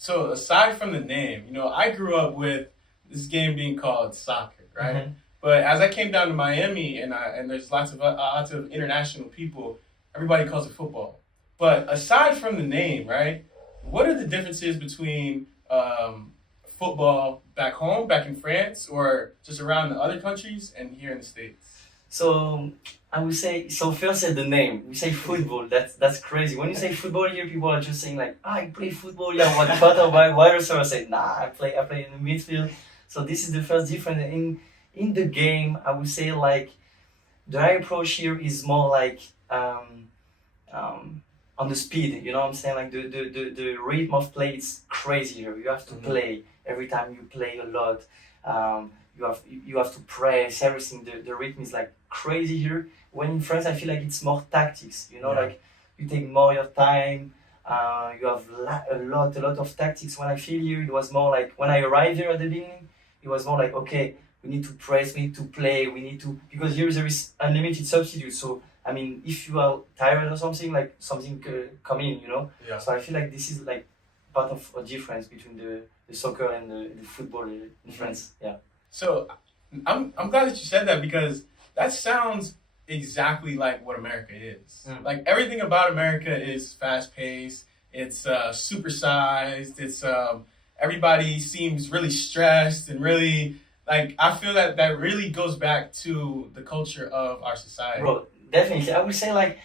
So aside from the name, I grew up with this game being called soccer, right? Mm-hmm. But as I came down to Miami and there's lots of international people, everybody calls it football. But aside from the name, right? What are the differences between football back home, back in France, or just around the other countries and here in the States? So I would say, so first at the name, we say football. That's crazy. When you say football here, people are just saying like, I play football. Yeah, what quarterback? Wide receiver say, nah, I play in the midfield. So this is the first difference in the game. I would say like the approach here is more like on the speed. You know what I'm saying? Like the rhythm of play is crazy here. You have to play every time you play a lot. You have to press everything. The rhythm is like crazy here. When in France, I feel like it's more tactics. Like you take more your time. You have a lot of tactics. When I feel here, it was more like when I arrived here at the beginning, it was more like, okay, we need to press, we need to play, we need to, because here there is unlimited substitutes. So I mean, if you are tired or something, like something come in. Yeah. So I feel like this is like part of a difference between the soccer and the football in France. Yeah. So I'm glad that you said that, because that sounds exactly like what America is. Like everything about America is fast paced. It's supersized. It's everybody seems really stressed and really like, I feel that really goes back to the culture of our society. Bro, definitely. I would say like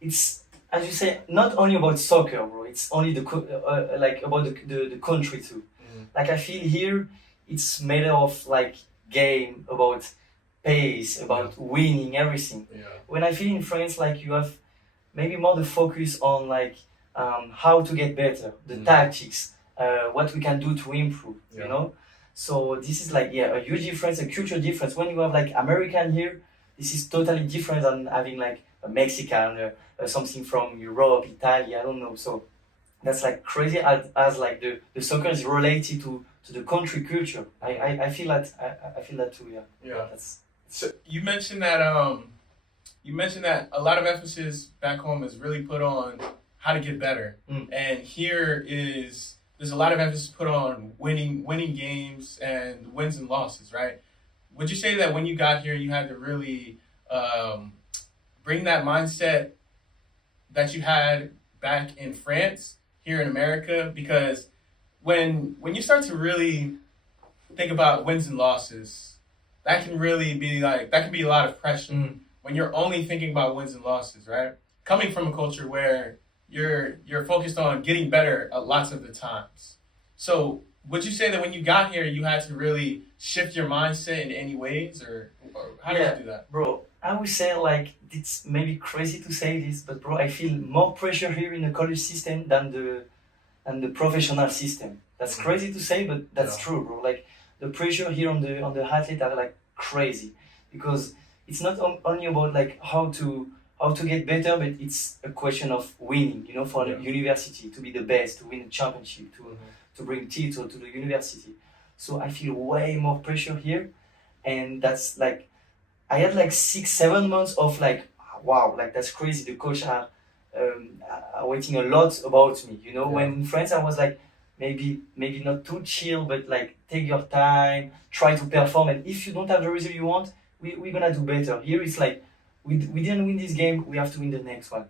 it's, as you say, not only about soccer, bro. It's only like about the country too. Like I feel here, it's made of like game, about pace, about winning, everything. Yeah. When I feel in France, like you have maybe more the focus on like how to get better, the tactics, what we can do to improve. So this is like a huge difference, a cultural difference. When you have like American here, this is totally different than having like a Mexican, something from Europe, Italy, I don't know. So that's like crazy as like the soccer is related to the country culture. I feel that I feel that too. Yeah. That's, so you mentioned that a lot of emphasis back home is really put on how to get better, and there's a lot of emphasis put on winning games and wins and losses, right? Would you say that when you got here, you had to really bring that mindset that you had back in France here in America? Because when you start to really think about wins and losses, that can be a lot of pressure when you're only thinking about wins and losses, right? Coming from a culture where you're focused on getting better lots of the times. So would you say that when you got here, you had to really shift your mindset in any ways, or how did you do that? Bro, I would say like, it's maybe crazy to say this, but bro, I feel more pressure here in the college system than the professional system. That's crazy to say, but that's true, bro. Like the pressure here on the athlete are like crazy, because it's not only about like how to get better, but it's a question of winning. For the university to be the best, to win the championship, to bring title to the university. So I feel way more pressure here, and that's like I had like 6-7 months of like, wow, like that's crazy. The coach are waiting a lot about me. When in France I was like, maybe not too chill, but like take your time, try to perform, and if you don't have the result you want, we're gonna do better. Here it's like we didn't win this game, we have to win the next one.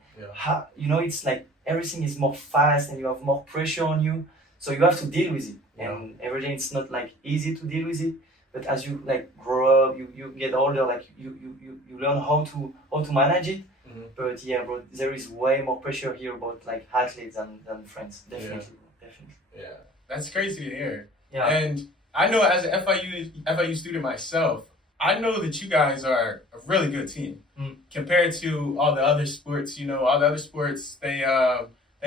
It's like everything is more fast and you have more pressure on you, so you have to deal with it. And every day it's not like easy to deal with it, but as you like grow up, you get older, like you learn how to manage it. But yeah, bro, there is way more pressure here about like athletes than France. Definitely. Yeah, that's crazy to hear. Yeah. And I know as an FIU student myself, I know that you guys are a really good team compared to all the other sports. All the other sports, they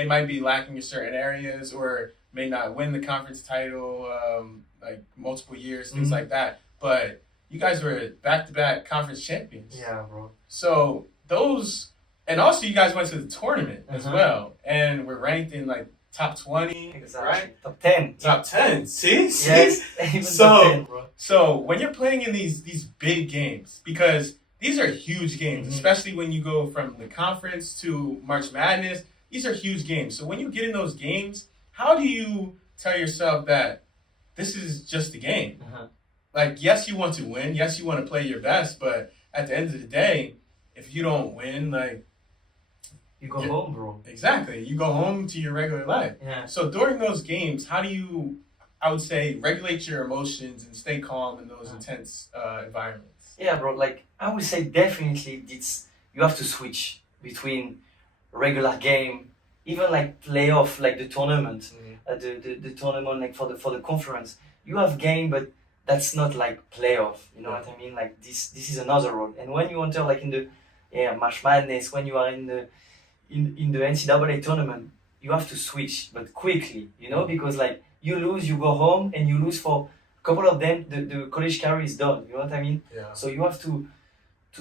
might be lacking in certain areas or may not win the conference title like multiple years, things like that. But you guys were back-to-back conference champions. Yeah, bro. So and also you guys went to the tournament as well, and were ranked in like top 20, exactly. Right? Top 10. Top 10. See? Yes. So, 10, bro. So when you're playing in these big games, because these are huge games, especially when you go from the conference to March Madness, these are huge games. So when you get in those games, how do you tell yourself that this is just a game. Uh-huh. Like, yes, you want to win. Yes, you want to play your best. But at the end of the day, if you don't win, like, you go home, bro. Exactly. You go home to your regular life. Yeah. So during those games, how do you, I would say, regulate your emotions and stay calm in those intense environments? Yeah, bro. Like, I would say definitely you have to switch between regular game, even like playoff, like the tournament, the tournament like for the conference. You have game, but that's not like playoff. You know what I mean? Like this is another role. And when you enter like in the March Madness, when you are in the NCAA tournament, you have to switch, but quickly. You know, because like you lose, you go home, and you lose for a couple of them. The college career is done. You know what I mean? Yeah. So you have to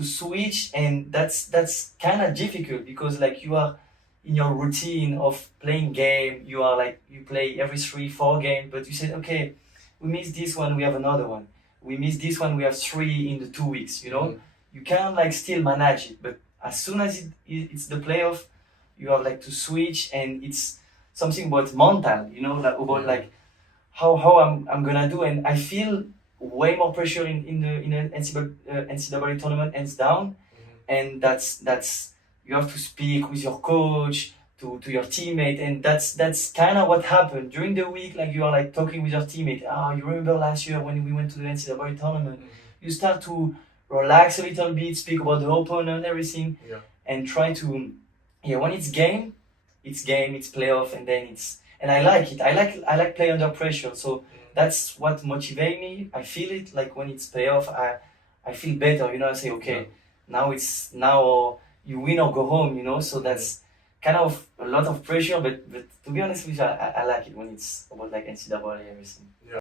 switch, and that's kind of difficult because like you are in your routine of playing game. You are like you play every 3-4 games, but you said okay, we missed this one, we have another one. We missed this one, we have 3 in the 2 weeks. You know, you can like still manage it, but as soon as it's the playoff, you have like to switch, and it's something about mental. You know, like about like how I'm gonna do, and I feel way more pressure in the NCAA tournament hands down, and that's you have to speak with your coach to your teammate, and that's kind of what happened during the week. Like you are like talking with your teammate. You remember last year when we went to the NCAA tournament? You start to relax a little bit, speak about the opponent, everything, and try to when it's game, it's playoff, and then and I like it. I like play under pressure, so. That's what motivates me. I feel it like when it's payoff, I feel better. You know, I say okay, now or you win or go home. You know, so that's kind of a lot of pressure. But to be honest with you, I like it when it's about like NCAA everything.